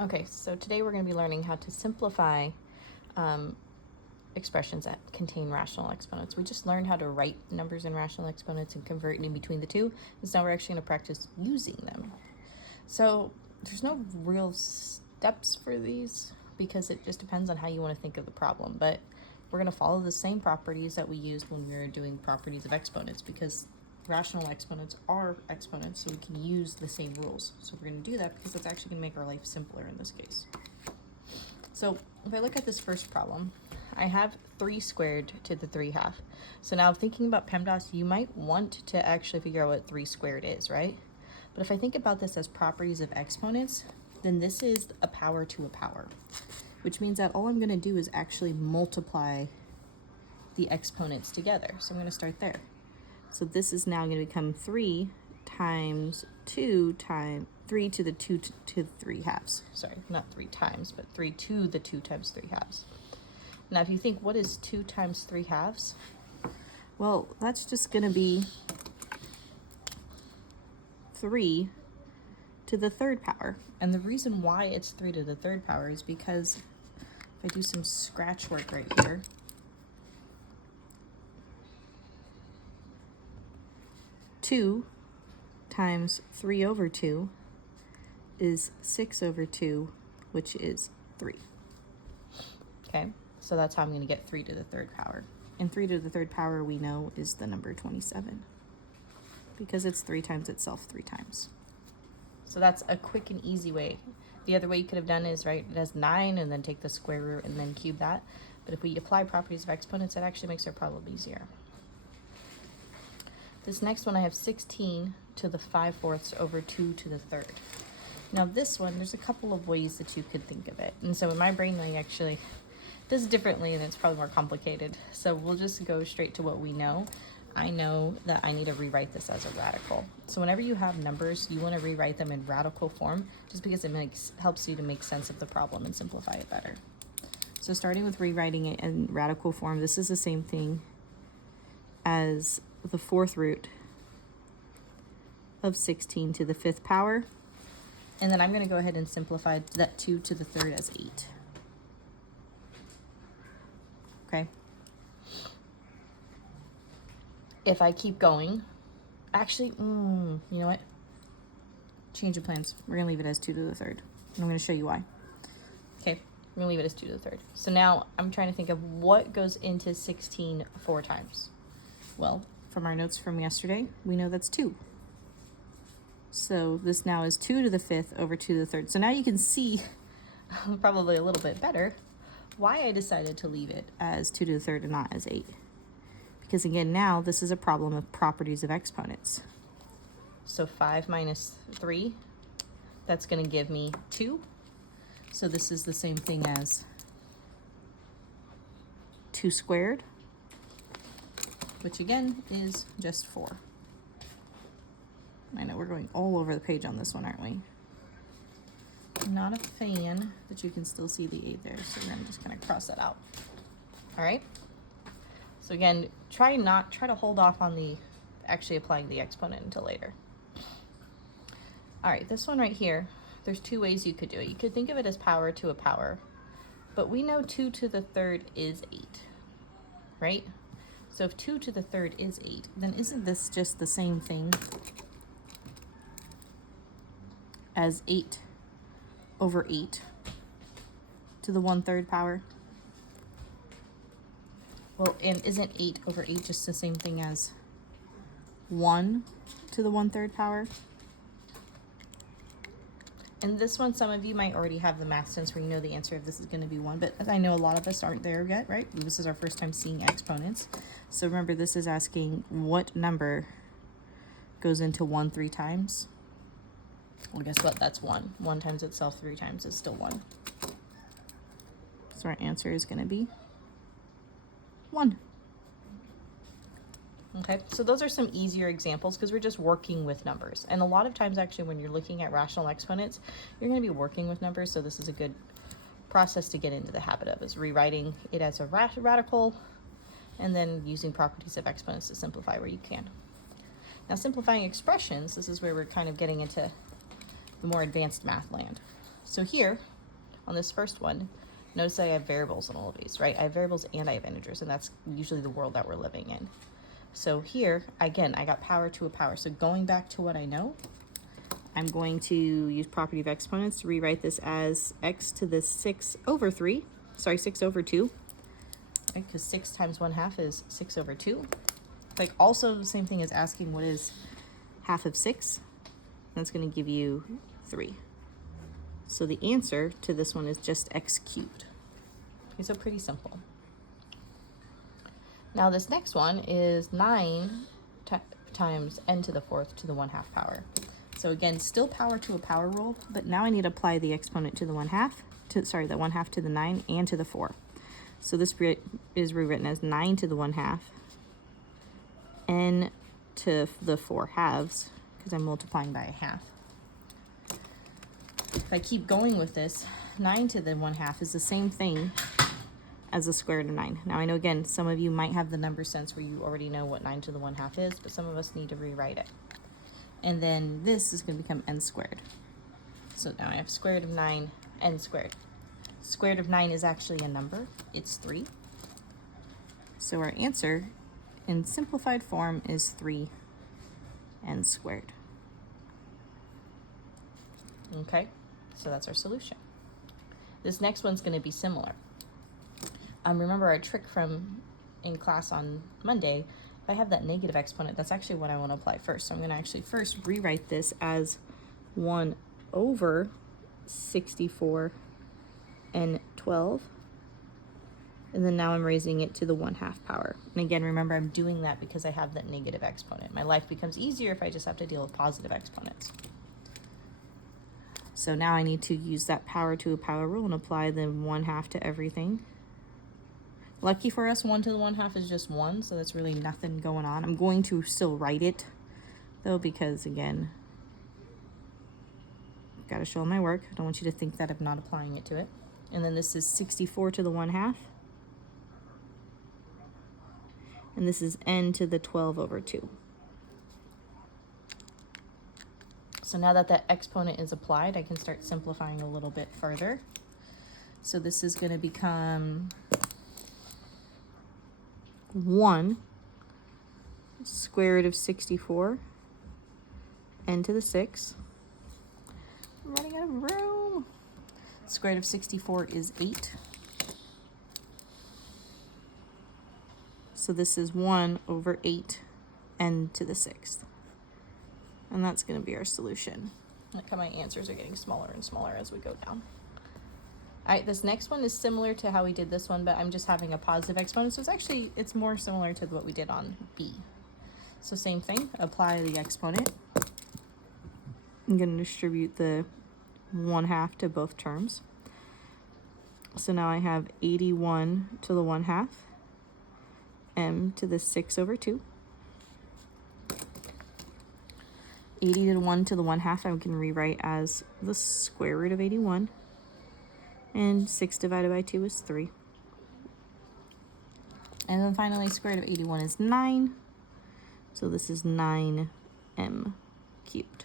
Okay, so today we're going to be learning how to simplify expressions that contain rational exponents. We just learned how to write numbers in rational exponents and convert in between the two, and so now we're actually going to practice using them. So there's no real steps for these because it just depends on how you want to think of the problem, but we're going to follow the same properties that we used when we were doing properties of exponents, because rational exponents are exponents, so we can use the same rules. So we're going to do that because it's actually going to make our life simpler in this case. So if I look at this first problem, I have 3 squared to the 3/2. So now thinking about PEMDAS, you might want to actually figure out what 3 squared is, right? But if I think about this as properties of exponents, then this is a power to a power, which means that all I'm going to do is actually multiply the exponents together. So I'm going to start there. So this is now going to become 3 times 2 times 3 to the 2 to 3/2. Sorry, not 3 times, but 3 to the 2 times 3/2. Now, if you think, what is 2 times 3/2? Well, that's just going to be 3 to the 3rd power. And the reason why it's 3 to the 3rd power is because if I do some scratch work right here, two times 3 over 2 is 6 over 2, which is 3. Okay, so that's how I'm going to get 3 to the 3rd power. And 3 to the 3rd power, we know, is the number 27, because it's 3 times itself 3 times. So that's a quick and easy way. The other way you could have done is write it as 9 and then take the square root and then cube that. But if we apply properties of exponents, that actually makes our problem easier. This next one, I have 16 to the 5/4 over 2 to the 3rd. Now this one, there's a couple of ways that you could think of it. And so in my brain, I actually does it differently, and it's probably more complicated. So we'll just go straight to what we know. I know that I need to rewrite this as a radical. So whenever you have numbers, you want to rewrite them in radical form, just because it helps you to make sense of the problem and simplify it better. So starting with rewriting it in radical form, this is the same thing as the 4th root of 16 to the 5th power. And then I'm going to go ahead and simplify that 2 to the 3rd as 8. Okay. If I keep going, actually, you know what? Change of plans. We're going to leave it as 2 to the 3rd. And I'm going to show you why. Okay, we're going to leave it as 2 to the 3rd. So now I'm trying to think of what goes into 16 4 times. Well, from our notes from yesterday, we know that's 2. So this now is 2 to the 5th over 2 to the 3rd. So now you can see probably a little bit better why I decided to leave it as 2 to the 3rd and not as 8. Because again, now this is a problem of properties of exponents. So 5 minus 3, that's going to give me 2. So this is the same thing as 2 squared, which again is just 4. I know we're going all over the page on this one, aren't we? I'm not a fan, but you can still see the 8 there, so we're going to just kind of cross that out. All right? So again, try to hold off on the actually applying the exponent until later. All right, this one right here, there's 2 ways you could do it. You could think of it as power to a power, but we know 2 to the 3rd is 8, right? So if 2 to the 3rd is 8, then isn't this just the same thing as 8 over 8 to the 1/3 power? Well, and isn't 8 over 8 just the same thing as 1 to the 1/3 power? And this one, some of you might already have the math sense where you know the answer of this is going to be 1, but I know a lot of us aren't there yet, right? This is our first time seeing exponents. So remember, this is asking what number goes into 1 3 times. Well, guess what? That's 1. 1 times itself 3 times is still 1. So our answer is going to be 1. Okay, so those are some easier examples because we're just working with numbers. And a lot of times, actually, when you're looking at rational exponents, you're going to be working with numbers. So this is a good process to get into the habit of, is rewriting it as a radical and then using properties of exponents to simplify where you can. Now, simplifying expressions, this is where we're kind of getting into the more advanced math land. So here, on this first one, notice I have variables in all of these, right? I have variables and I have integers, and that's usually the world that we're living in. So here, again, I got power to a power. So going back to what I know, I'm going to use property of exponents to rewrite this as x to the 6 over 2, right? Because 6 times 1/2 is 6 over 2. Like, also the same thing as asking what is half of 6. That's going to give you 3. So the answer to this one is just x cubed. Okay, so pretty simple. Now this next one is 9 times n to the 4th to the 1/2 power. So again, still power to a power rule, but now I need to apply the exponent to the 1/2, the 1/2 to the 9 and to the 4. So this is rewritten as 9 to the 1/2, n to the 4 halves, because I'm multiplying by a half. If I keep going with this, 9 to the 1/2 is the same thing as the square root of 9. Now I know, again, some of you might have the number sense where you already know what 9 to the 1/2 is, but some of us need to rewrite it. And then this is going to become n squared. So now I have square root of 9, n squared. Square root of 9 is actually a number. It's 3. So our answer in simplified form is 3n squared. Okay, so that's our solution. This next one's going to be similar. Remember our trick from in class on Monday. If I have that negative exponent, that's actually what I want to apply first. So I'm going to actually first rewrite this as 1 over 64 and 12. And then now I'm raising it to the 1/2 power. And again, remember, I'm doing that because I have that negative exponent. My life becomes easier if I just have to deal with positive exponents. So now I need to use that power to a power rule and apply the 1/2 to everything. Lucky for us, 1 to the 1/2 is just 1, so that's really nothing going on. I'm going to still write it, though, because, again, I've got to show my work. I don't want you to think that I'm not applying it to it. And then this is 64 to the 1/2. And this is n to the 12 over 2. So now that that exponent is applied, I can start simplifying a little bit further. So this is going to become 1 square root of 64 n to the 6. I'm running out of room. Square root of 64 is 8. So this is 1 over 8 n to the 6th. And that's going to be our solution. Look how my answers are getting smaller and smaller as we go down. All right, this next one is similar to how we did this one, but I'm just having a positive exponent. So it's more similar to what we did on B. So same thing, apply the exponent. I'm going to distribute the 1/2 to both terms. So now I have 81 to the 1/2, m to the 6 over 2. 80 to 1 to the 1/2 I can rewrite as the square root of 81. And 6 divided by 2 is 3. And then finally, square root of 81 is 9. So this is 9m cubed.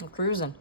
We're cruising.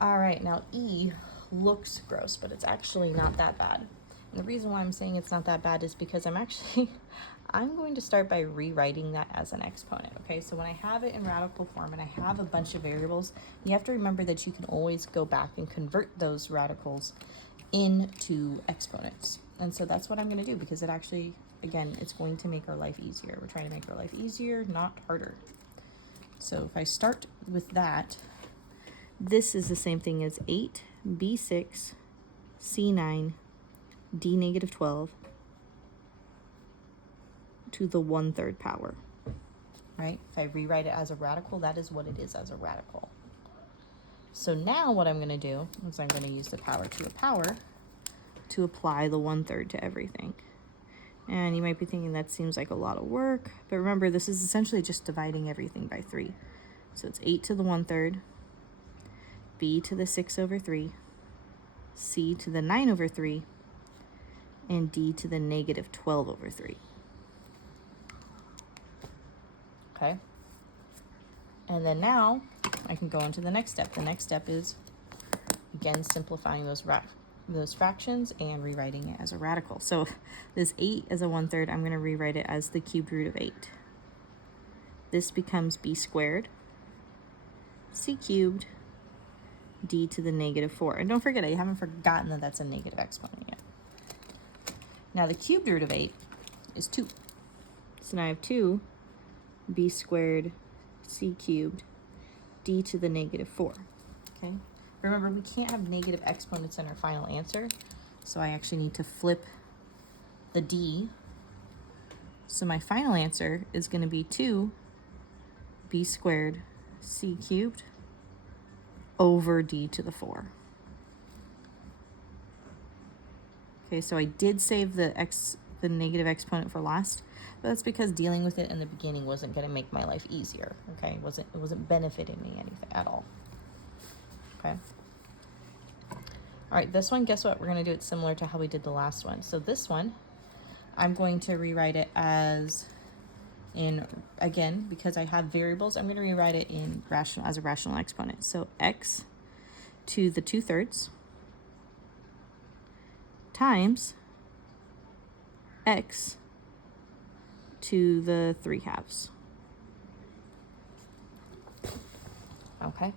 All right, now E looks gross, but it's actually not that bad. And the reason why I'm saying it's not that bad is because I'm going to start by rewriting that as an exponent, okay? So when I have it in radical form and I have a bunch of variables, you have to remember that you can always go back and convert those radicals into exponents. And so that's what I'm going to do, because it actually, again, it's going to make our life easier. We're trying to make our life easier, not harder. So if I start with that, this is the same thing as 8, B6, C9, D negative 12 to the 1/3 power, right? If I rewrite it as a radical, that is what it is as a radical. So now what I'm going to do is I'm going to use the power to a power to apply the 1/3 to everything. And you might be thinking that seems like a lot of work, but remember, this is essentially just dividing everything by 3. So it's 8 to the 1/3, B to the 6 over 3, C to the 9 over 3, and D to the negative 12 over 3. Okay, And then now I can go on to the next step. The next step is, again, simplifying those fractions and rewriting it as a radical. So this 8 as a 1/3, I'm going to rewrite it as the cubed root of 8. This becomes b squared, c cubed, d to the negative 4. And don't forget, I haven't forgotten that that's a negative exponent yet. Now the cubed root of 8 is 2. So now I have 2 b squared c cubed d to the negative 4. Okay. Remember, we can't have negative exponents in our final answer, so I actually need to flip the d. So my final answer is going to be 2 b squared c cubed over d to the 4. Okay, so I did save the negative exponent for last, but that's because dealing with it in the beginning wasn't going to make my life easier. Okay, it wasn't benefiting me anything at all. Okay. All right, this one, guess what? We're going to do it similar to how we did the last one. So this one, I'm going to rewrite it as again, because I have variables, I'm going to rewrite it as a rational exponent. So x to the 2/3 times x to the 3/2. Okay.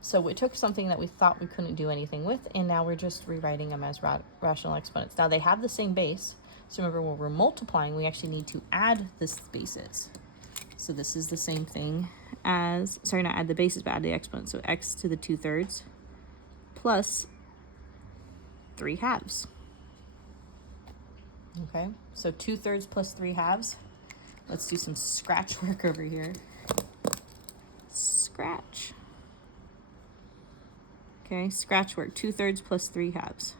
So we took something that we thought we couldn't do anything with, and now we're just rewriting them as rational exponents. Now they have the same base, so remember when we're multiplying, we actually need to add the bases. So this is the same thing as, sorry, not add the bases, but add the exponents. So x to the 2/3 plus 3/2. Okay, so 2/3 plus 3/2. Let's do some scratch work over here. Scratch. Okay, scratch work, 2/3 plus 3/2.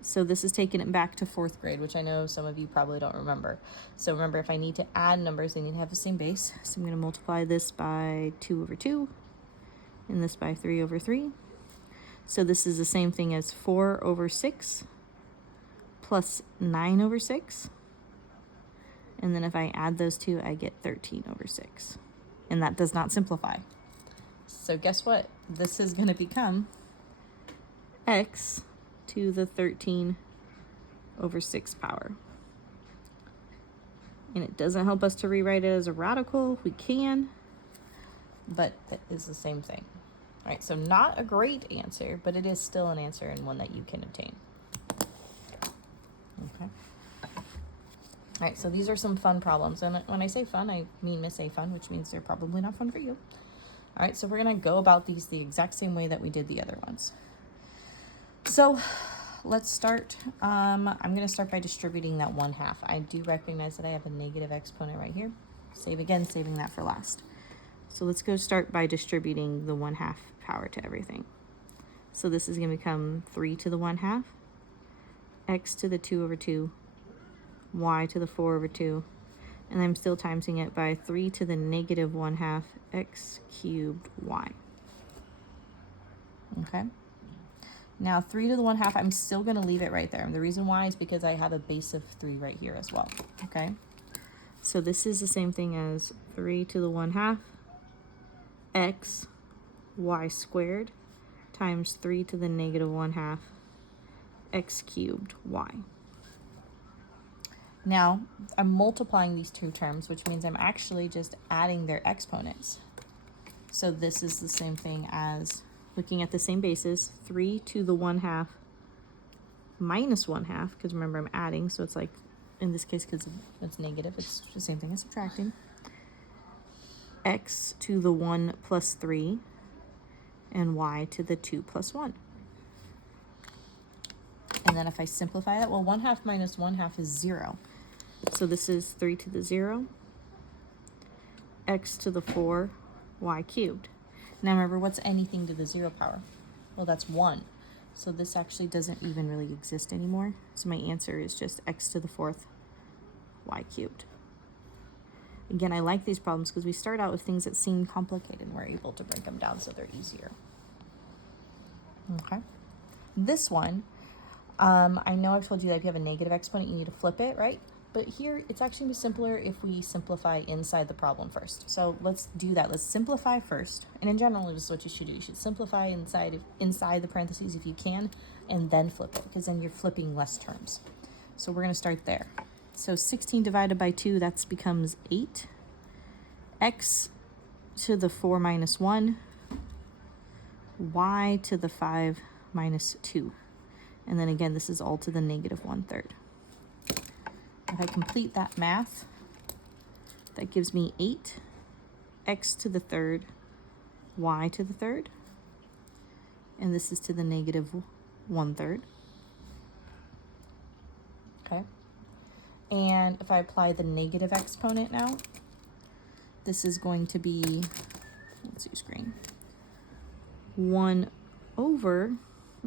So this is taking it back to 4th grade, which I know some of you probably don't remember. So remember, if I need to add numbers, they need to have the same base. So I'm going to multiply this by 2/2 and this by 3/3. So this is the same thing as 4/6 plus 9/6. And then if I add those two, I get 13/6. And that does not simplify. So guess what? This is going to become x to the 13/6 power. And it doesn't help us to rewrite it as a radical. We can, but it is the same thing. All right, so not a great answer, but it is still an answer and one that you can obtain. Okay. All right, so these are some fun problems. And when I say fun, I mean Miss A fun, which means they're probably not fun for you. All right, so we're going to go about these the exact same way that we did the other ones. So let's start. I'm going to start by distributing that 1/2. I do recognize that I have a negative exponent right here. Saving that for last. So let's go start by distributing the 1/2 power to everything. So this is going to become 3 to the 1/2, x to the 2/2, y to the 4/2, and I'm still timesing it by 3 to the negative 1/2 x cubed y. Okay. Now 3 to the 1/2, I'm still going to leave it right there. And the reason why is because I have a base of 3 right here as well. Okay. So this is the same thing as 3 to the 1/2 x y squared times 3 to the negative 1/2 x cubed y. Now, I'm multiplying these two terms, which means I'm actually just adding their exponents. So this is the same thing as, looking at the same basis, 3 to the 1/2 minus 1/2, because remember I'm adding, so it's like, in this case, because it's negative, it's the same thing as subtracting. X to the 1 plus 3, and y to the 2 plus 1. And then if I simplify that, well, 1/2 minus 1/2 is 0. So this is 3 to the 0, x to the 4, y cubed. Now remember, what's anything to the 0 power? Well, that's 1. So this actually doesn't even really exist anymore. So my answer is just x to the 4th, y cubed. Again, I like these problems because we start out with things that seem complicated and we're able to break them down so they're easier. Okay. This one, I know I've told you that if you have a negative exponent, you need to flip it, right? But here, it's actually simpler if we simplify inside the problem first. So let's do that. Let's simplify first. And in general, this is what you should do. You should simplify inside the parentheses if you can, and then flip it, because then you're flipping less terms. So we're going to start there. So 16 divided by 2, that becomes 8. X to the 4 minus 1. Y to the 5 minus 2. And then again, this is all to the negative 1/3. If I complete that math, that gives me 8, x to the 3rd, y to the 3rd, and this is to the negative 1/3. Okay. And if I apply the negative exponent now, this is going to be, let's see screen, 1 over,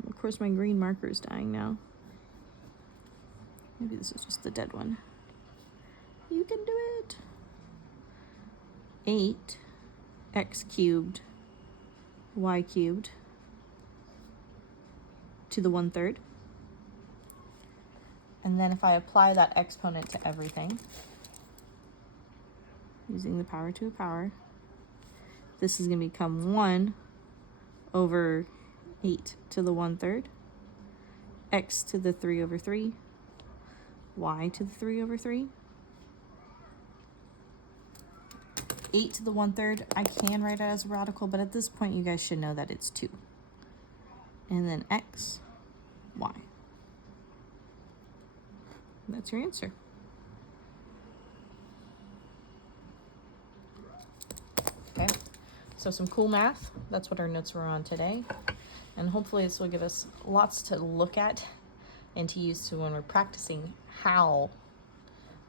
of course my green marker is dying now. Maybe this is just the dead one. You can do it. 8 x cubed y cubed to the 1/3. And then if I apply that exponent to everything, using the power to a power, this is going to become 1 over 8 to the 1/3, x to the 3/3, y to the 3/3, 8 to the 1/3. I can write it as a radical, but at this point you guys should know that it's 2. And then x, y. That's your answer. Okay, so some cool math. That's what our notes were on today. And hopefully this will give us lots to look at and to use to when we're practicing how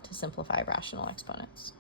to simplify rational exponents.